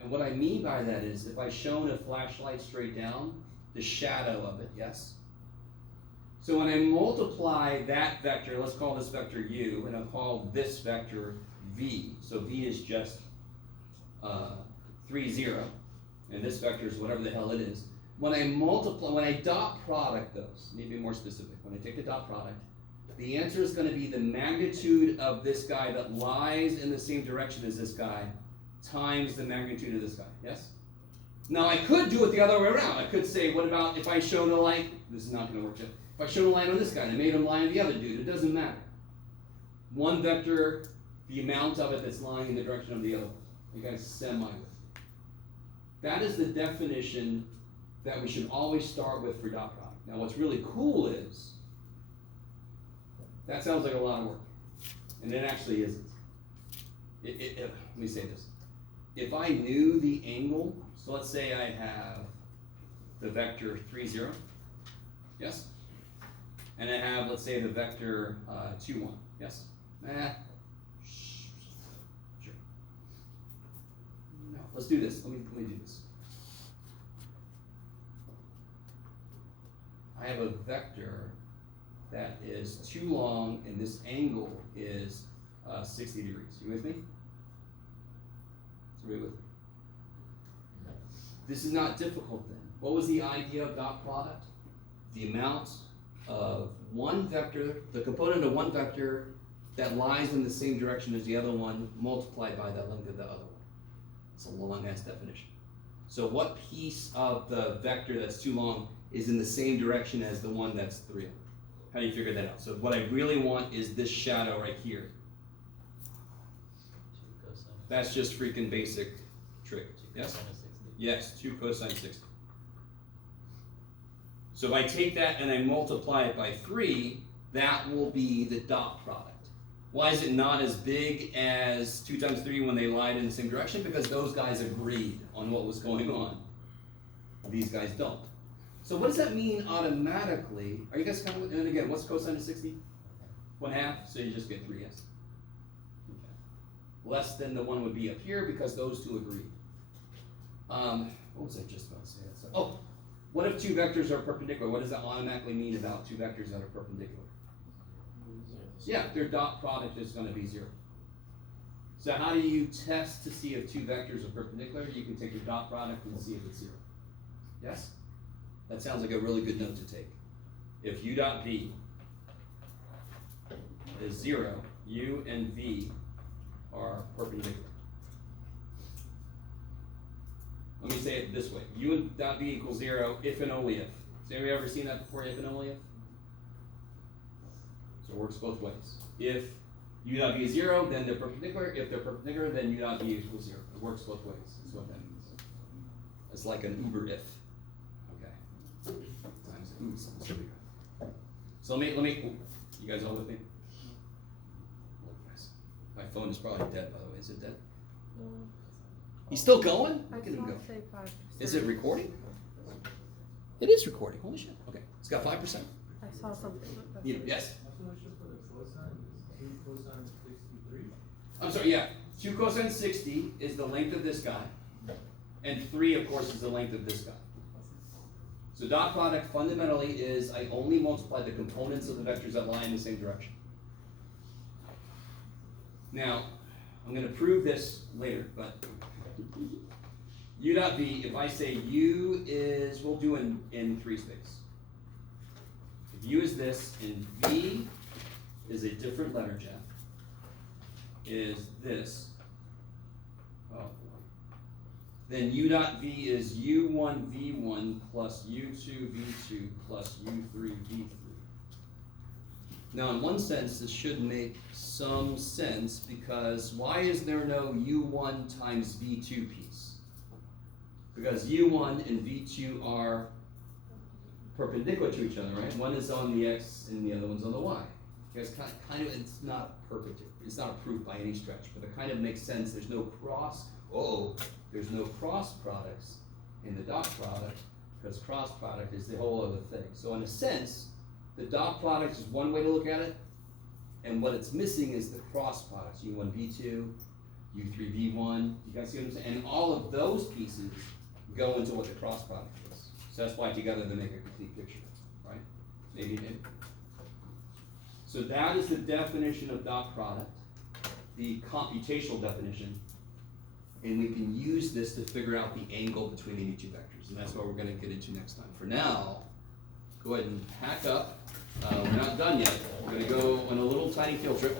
And what I mean by that is, if I shone a flashlight straight down, the shadow of it, yes? So when I multiply that vector, let's call this vector u, and I'll call this vector v. So v is just 3, 0, and this vector is whatever the hell it is. When I dot product those, need to be more specific, when I take the dot product, the answer is going to be the magnitude of this guy that lies in the same direction as this guy times the magnitude of this guy, yes? Now I could do it the other way around. I could say, what about if I showed a light, this is not going to work yet. If I showed a line on this guy and I made him lie on the other dude, it doesn't matter. One vector, the amount of it that's lying in the direction of the other one. You guys semi with. That is the definition that we should always start with for dot product. Now what's really cool is, that sounds like a lot of work. And it actually isn't. Let me say this. If I knew the angle, so let's say I have the vector 3, 0, yes? And I have, let's say, the vector 2, 1, yes? Sure. No, let's do this. Let me do this. I have a vector that is too long, and this angle is 60 degrees. You with me? So with me? This is not difficult then. What was the idea of dot product? The amount of one vector, the component of one vector that lies in the same direction as the other one multiplied by the length of the other one. It's a long ass definition. So what piece of the vector that's too long is in the same direction as the one that's 3? How do you figure that out? So what I really want is this shadow right here. That's just freaking basic trick. Yes? Yes, 2 cosine 60. So if I take that and I multiply it by 3, that will be the dot product. Why is it not as big as 2 times 3 when they lied in the same direction? Because those guys agreed on what was going on. These guys don't. So what does that mean automatically? Are you guys kind of, and again, what's cosine of 60? 1/2, so you just get 3s. Okay. Less than the one would be up here because those two agree. What was I just about to say? Oh, what if 2 vectors are perpendicular? What does that automatically mean about 2 vectors that are perpendicular? Yeah, their dot product is going to be 0. So how do you test to see if 2 vectors are perpendicular? You can take your dot product and see if it's 0. Yes? That sounds like a really good note to take. If u dot v is 0, u and v are perpendicular. Let me say it this way. U dot v equals 0 if and only if. Has anybody ever seen that before, if and only if? So it works both ways. If u dot v is 0, then they're perpendicular. If they're perpendicular, then u dot v equals 0. It works both ways. That's what that means. It's like an uber if. Okay. Times oops. So let me. You guys all with me? Look, guys. My phone is probably dead, by the way. Is it dead? No. He's still going? I Look at him saw go. it say 5%. Is it recording? It is recording. Holy shit. Okay. It's got 5%. I saw something like that. Yes. I'm not sure for the cosine, it's 2 cosine 63. I'm sorry, yeah. 2 cosine 60 is the length of this guy. And 3, of course, is the length of this guy. So dot product fundamentally is I only multiply the components of the vectors that lie in the same direction. Now, I'm going to prove this later, but u dot v, if I say u is, we'll do in 3 space. If u is this and v is a different letter, Jeff, is this, oh boy, then u dot v is u1 v1 plus u2 v2 plus u3 v3. Now, in one sense, this should make some sense because why is there no u1 times v2 piece? Because u1 and v2 are perpendicular to each other, right? One is on the x and the other one's on the y. You guys kind of, it's not perfect. It's not a proof by any stretch, but it kind of makes sense. There's no there's no cross products in the dot product because cross product is the whole other thing. So in a sense, the dot product is one way to look at it, And what it's missing is the cross products, U1, V2, U3, V1, you guys see what I'm saying? And all of those pieces go into what the cross product is. So that's why together they make a complete picture, right? Maybe. So that is the definition of dot product, the computational definition, and we can use this to figure out the angle between any two vectors, and that's what we're gonna get into next time. For now, go ahead and pack up. We're not done yet. We're gonna go on a little tiny field trip.